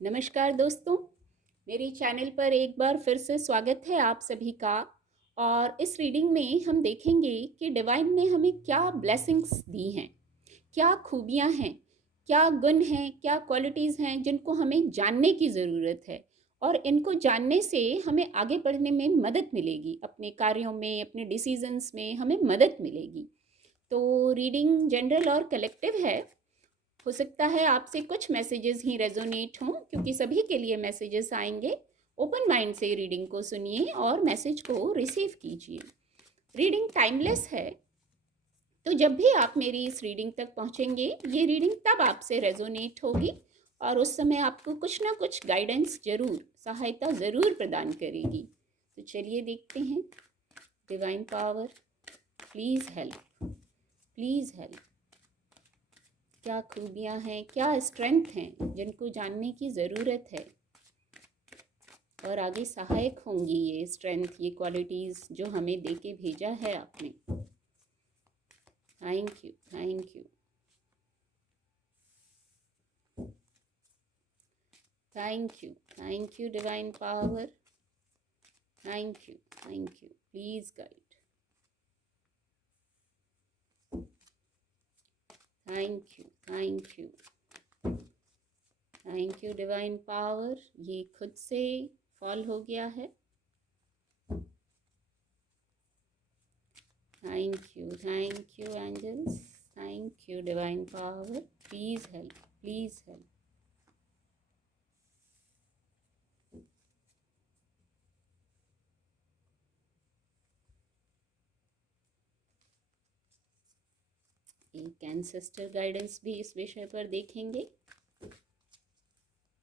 नमस्कार दोस्तों, मेरे चैनल पर एक बार फिर से स्वागत है आप सभी का। और इस रीडिंग में हम देखेंगे कि डिवाइन ने हमें क्या ब्लेसिंग्स दी हैं, क्या खूबियां हैं, क्या गुण हैं, क्या क्वालिटीज़ हैं जिनको हमें जानने की ज़रूरत है। और इनको जानने से हमें आगे बढ़ने में मदद मिलेगी, अपने कार्यों में, अपने डिसीजंस में हमें मदद मिलेगी। तो रीडिंग जनरल और कलेक्टिव है। हो सकता है आपसे कुछ मैसेजेस ही रेजोनेट हों, क्योंकि सभी के लिए मैसेजेस आएंगे। ओपन माइंड से रीडिंग को सुनिए और मैसेज को रिसीव कीजिए। रीडिंग टाइमलेस है, तो जब भी आप मेरी इस रीडिंग तक पहुंचेंगे, ये रीडिंग तब आपसे रेजोनेट होगी और उस समय आपको कुछ ना कुछ गाइडेंस जरूर, सहायता ज़रूर प्रदान करेगी। तो चलिए देखते हैं। Divine power, please help, please help. क्या खूबियाँ हैं, क्या स्ट्रेंथ हैं जिनको जानने की ज़रूरत है और आगे सहायक होंगी ये स्ट्रेंथ, ये क्वालिटीज़ जो हमें दे के भेजा है आपने। Thank you, thank you, thank you, thank you divine power. Thank you, thank you, please guide. Thank you, thank you, thank you divine power. ये खुद से फॉल हो गया है। Thank you angels, thank you divine power. Please help, please help. एक ancestor guidance भी इस विषय पर देखेंगे।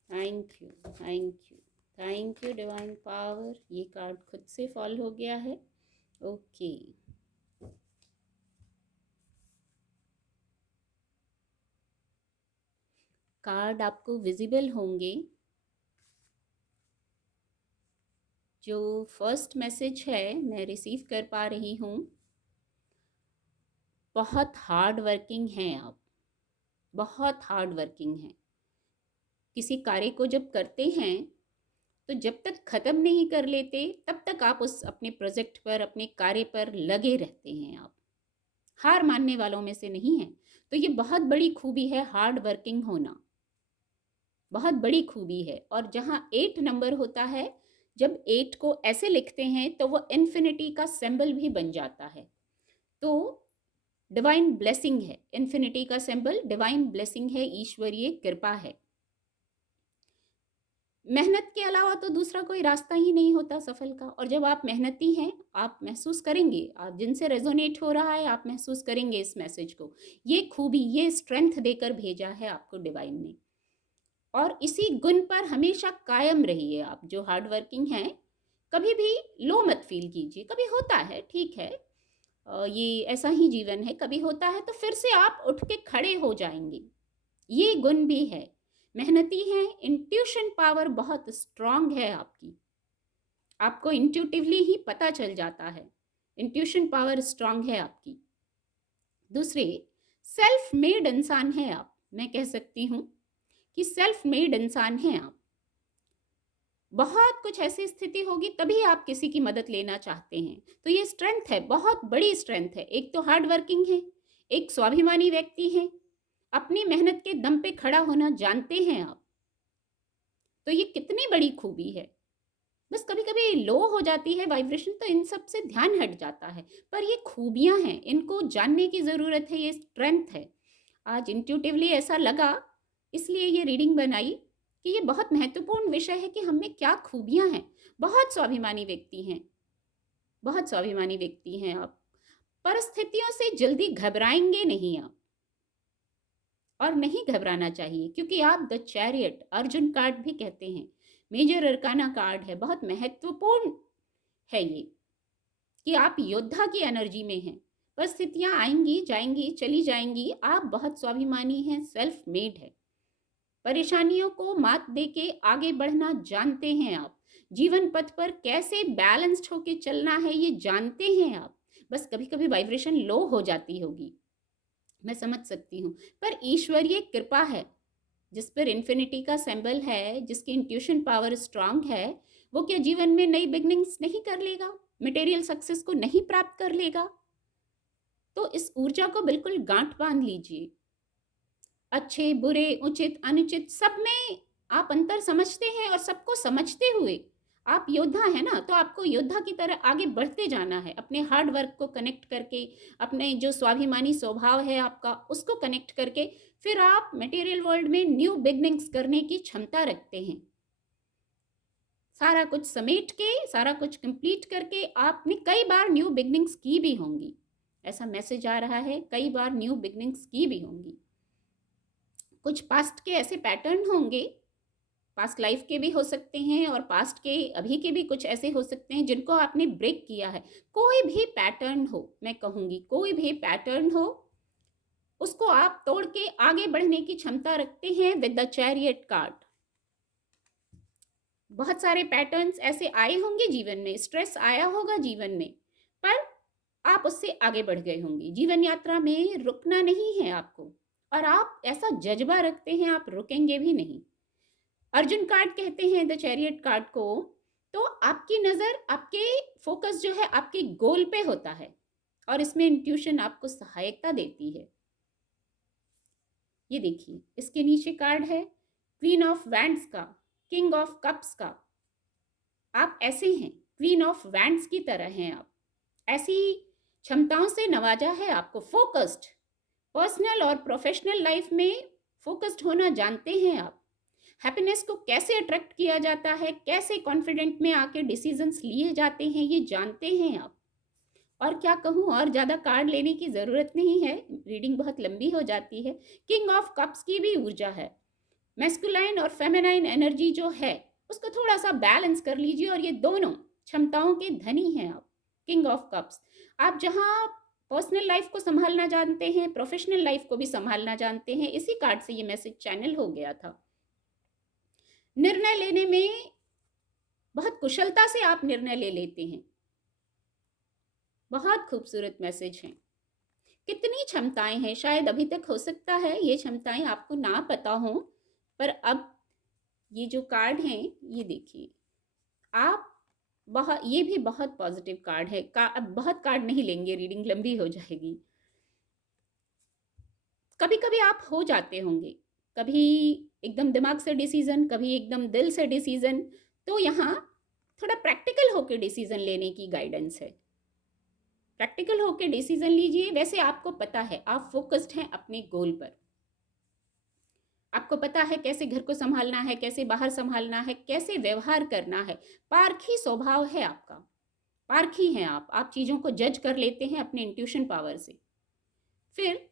Thank you, thank you, thank you divine power. ये कार्ड खुद से फॉल हो गया है। ओके, कार्ड आपको विजिबल होंगे। जो फर्स्ट मैसेज है मैं रिसीव कर पा रही हूँ, बहुत हार्ड वर्किंग हैं आप, बहुत हार्ड वर्किंग हैं। किसी कार्य को जब करते हैं तो जब तक ख़त्म नहीं कर लेते तब तक आप उस अपने प्रोजेक्ट पर, अपने कार्य पर लगे रहते हैं। आप हार मानने वालों में से नहीं हैं। तो ये बहुत बड़ी खूबी है, हार्ड वर्किंग होना बहुत बड़ी खूबी है। और जहाँ 8 नंबर होता है, जब 8 को ऐसे लिखते हैं तो वो इन्फिनिटी का सिंबल भी बन जाता है। तो डिवाइन ब्लेसिंग है, इन्फिनिटी का सिंबल डिवाइन ब्लेसिंग है, ईश्वरीय कृपा है। मेहनत के अलावा तो दूसरा कोई रास्ता ही नहीं होता सफल का। और जब आप मेहनती हैं, आप महसूस करेंगे, आप जिनसे रेजोनेट हो रहा है आप महसूस करेंगे इस मैसेज को। ये खूबी, ये स्ट्रेंथ देकर भेजा है आपको डिवाइन ने। और इसी गुण पर हमेशा कायम रहिए। आप जो हार्ड वर्किंग हैं, कभी भी लो मत फील कीजिए। कभी होता है, ठीक है, ये ऐसा ही जीवन है, कभी होता है तो फिर से आप उठ के खड़े हो जाएंगे। ये गुण भी है। मेहनती हैं, इंट्यूशन पावर बहुत स्ट्रांग है आपकी। आपको इंट्यूटिवली ही पता चल जाता है, इंट्यूशन पावर स्ट्रांग है आपकी। दूसरे, सेल्फ मेड इंसान हैं आप। मैं कह सकती हूँ कि सेल्फ मेड इंसान हैं आप। बहुत कुछ ऐसी स्थिति होगी तभी आप किसी की मदद लेना चाहते हैं। तो ये स्ट्रेंथ है, बहुत बड़ी स्ट्रेंथ है। एक तो हार्ड वर्किंग है, एक स्वाभिमानी व्यक्ति है, अपनी मेहनत के दम पे खड़ा होना जानते हैं आप। तो ये कितनी बड़ी खूबी है। बस कभी कभी लो हो जाती है वाइब्रेशन, तो इन सब से ध्यान हट जाता है। पर ये खूबियां हैं, इनको जानने की ज़रूरत है, ये स्ट्रेंथ है। आज इंट्यूटिवली ऐसा लगा, इसलिए ये रीडिंग बनाई कि ये बहुत महत्वपूर्ण विषय है कि हम में क्या खूबियां हैं। बहुत स्वाभिमानी व्यक्ति हैं, बहुत स्वाभिमानी व्यक्ति हैं आप। परिस्थितियों से जल्दी घबराएंगे नहीं आप, और नहीं घबराना चाहिए, क्योंकि आप द चैरियट, अर्जुन कार्ड भी कहते हैं, मेजर अरकाना कार्ड है, बहुत महत्वपूर्ण है ये, कि आप योद्धा की एनर्जी में हैं। परिस्थितियां आएंगी जाएंगी, चली जाएंगी, आप बहुत स्वाभिमानी हैं, सेल्फ मेड है। परेशानियों को मात दे के आगे बढ़ना जानते हैं आप। जीवन पथ पर कैसे बैलेंस्ड होके चलना है ये जानते हैं आप। बस कभी कभी वाइब्रेशन लो हो जाती होगी, मैं समझ सकती हूँ, पर ईश्वरीय कृपा है। जिस पर इन्फिनिटी का सिंबल है, जिसकी इंट्यूशन पावर स्ट्रांग है, वो क्या जीवन में नई बिगनिंग्स नहीं कर लेगा? मटेरियल सक्सेस को नहीं प्राप्त कर लेगा? तो इस ऊर्जा को बिल्कुल गांठ बांध लीजिए। अच्छे, बुरे, उचित, अनुचित सब में आप अंतर समझते हैं और सबको समझते हुए आप योद्धा हैं ना, तो आपको योद्धा की तरह आगे बढ़ते जाना है। अपने हार्ड वर्क को कनेक्ट करके, अपने जो स्वाभिमानी स्वभाव है आपका, उसको कनेक्ट करके फिर आप मटेरियल वर्ल्ड में न्यू बिगनिंग्स करने की क्षमता रखते हैं। सारा कुछ समेट के, सारा कुछ कंप्लीट करके आपने कई बार न्यू बिगनिंग्स की भी होंगी। ऐसा मैसेज आ रहा है, कई बार न्यू बिगनिंग्स की भी होंगी। कुछ पास्ट के ऐसे पैटर्न होंगे, पास्ट लाइफ के भी हो सकते हैं और पास्ट के अभी के भी कुछ ऐसे हो सकते हैं जिनको आपने ब्रेक किया है। कोई भी पैटर्न हो, मैं कहूँगी कोई भी पैटर्न हो, उसको आप तोड़ के आगे बढ़ने की क्षमता रखते हैं विद द चैरियट कार्ड। बहुत सारे पैटर्न्स ऐसे आए होंगे जीवन में, स्ट्रेस आया होगा जीवन में, पर आप उससे आगे बढ़ गए होंगे। जीवन यात्रा में रुकना नहीं है आपको, और आप ऐसा जज्बा रखते हैं आप रुकेंगे भी नहीं। अर्जुन कार्ड कहते हैं द चैरियट कार्ड को, तो आपकी नज़र, आपके फोकस जो है आपके गोल पे होता है, और इसमें इंट्यूशन आपको सहायता देती है। ये देखिए, इसके नीचे कार्ड है क्वीन ऑफ वैंड्स का, किंग ऑफ कप्स का। आप ऐसे हैं, क्वीन ऑफ वैंड्स की तरह हैं आप। ऐसी क्षमताओं से नवाजा है आपको। फोकस्ड, पर्सनल और प्रोफेशनल लाइफ में फोकस्ड होना जानते हैं आप। हैप्पीनेस को कैसे अट्रैक्ट किया जाता है, कैसे कॉन्फिडेंट में आके डिसीजंस लिए जाते हैं, ये जानते हैं आप। और क्या कहूँ, और ज़्यादा कार्ड लेने की ज़रूरत नहीं है, रीडिंग बहुत लंबी हो जाती है। किंग ऑफ कप्स की भी ऊर्जा है। मैस्कुलाइन और फेमिनाइन एनर्जी जो है उसको थोड़ा सा बैलेंस कर लीजिए, और ये दोनों क्षमताओं के धनी हैं आप। किंग ऑफ कप्स, आप जहाँ पर्सनल लाइफ को संभालना जानते हैं, प्रोफेशनल लाइफ को भी संभालना जानते हैं। इसी कार्ड से ये मैसेज चैनल हो गया था। निर्णय लेने में बहुत कुशलता से आप निर्णय ले लेते हैं। बहुत खूबसूरत मैसेज हैं। कितनी क्षमताएं हैं, शायद अभी तक हो सकता है ये क्षमताएं आपको ना पता हो, पर अब ये जो कार्ड हैं, ये देखिए, आप बहुत, ये भी बहुत पॉजिटिव कार्ड है। अब बहुत कार्ड नहीं लेंगे, रीडिंग लंबी हो जाएगी। कभी कभी आप हो जाते होंगे, कभी एकदम दिमाग से डिसीजन, कभी एकदम दिल से डिसीजन, तो यहाँ थोड़ा प्रैक्टिकल होकर डिसीजन लेने की गाइडेंस है। प्रैक्टिकल होकर डिसीजन लीजिए। वैसे आपको पता है, आप फोकस्ड हैं अपने गोल पर। आपको पता है कैसे घर को संभालना है, कैसे बाहर संभालना है, कैसे व्यवहार करना है। पारखी स्वभाव है आपका, पारखी हैं आप चीज़ों को जज कर लेते हैं अपने इंट्यूशन पावर से। फिर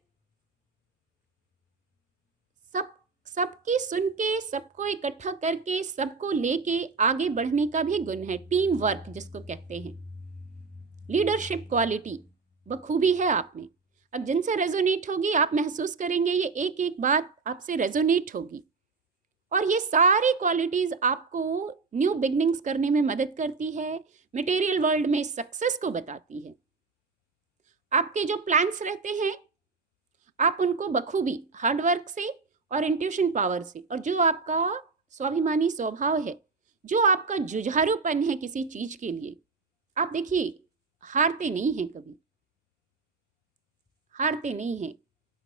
सबकी सुन के, सबको इकट्ठा करके, सबको लेके आगे बढ़ने का भी गुण है। टीम वर्क जिसको कहते हैं, लीडरशिप क्वालिटी बखूबी है आप में। अब जिनसे रेजोनेट होगी, आप महसूस करेंगे ये एक एक बात आपसे रेजोनेट होगी, और ये सारी क्वालिटीज आपको न्यू बिगनिंग्स करने में मदद करती है, मटेरियल वर्ल्ड में सक्सेस को बताती है। आपके जो प्लान्स रहते हैं, आप उनको बखूबी हार्डवर्क से और इंट्यूशन पावर से, और जो आपका स्वाभिमानी स्वभाव है, जो आपका जुझारूपन है किसी चीज के लिए, आप देखिए हारते नहीं हैं, कभी हारते नहीं हैं।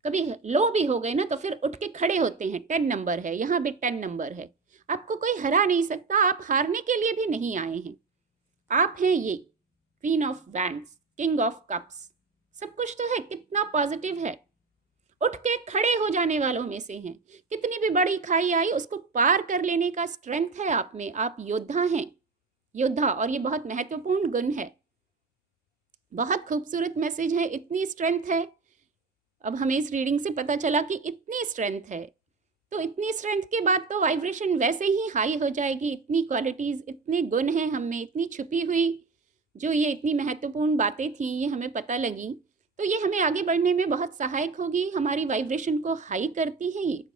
कभी लो भी हो गए ना, तो फिर उठ के खड़े होते हैं। 10 नंबर है, यहाँ भी 10 नंबर है। आपको कोई हरा नहीं सकता, आप हारने के लिए भी नहीं आए हैं। आप हैं ये queen of wands, king of cups, सब कुछ तो है। कितना पॉजिटिव है, उठ के खड़े हो जाने वालों में से हैं। कितनी भी बड़ी खाई आई, उसको पार कर लेने का स्ट्रेंथ है आप में। आप योद्धा हैं, योद्धा, और ये बहुत महत्वपूर्ण गुण है। बहुत खूबसूरत मैसेज है, इतनी स्ट्रेंथ है। अब हमें इस रीडिंग से पता चला कि इतनी स्ट्रेंथ है, तो इतनी स्ट्रेंथ के बाद तो वाइब्रेशन वैसे ही हाई हो जाएगी। इतनी क्वालिटीज़, इतने गुण हैं हम में, इतनी छुपी हुई जो ये इतनी महत्वपूर्ण बातें थी, ये हमें पता लगी, तो ये हमें आगे बढ़ने में बहुत सहायक होगी। हमारी वाइब्रेशन को हाई करती है ये,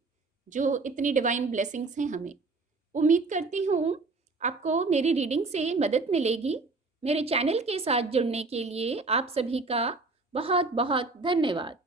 जो इतनी डिवाइन ब्लेसिंग्स हैं हमें। उम्मीद करती हूँ आपको मेरी रीडिंग से मदद मिलेगी। मेरे चैनल के साथ जुड़ने के लिए आप सभी का बहुत बहुत धन्यवाद।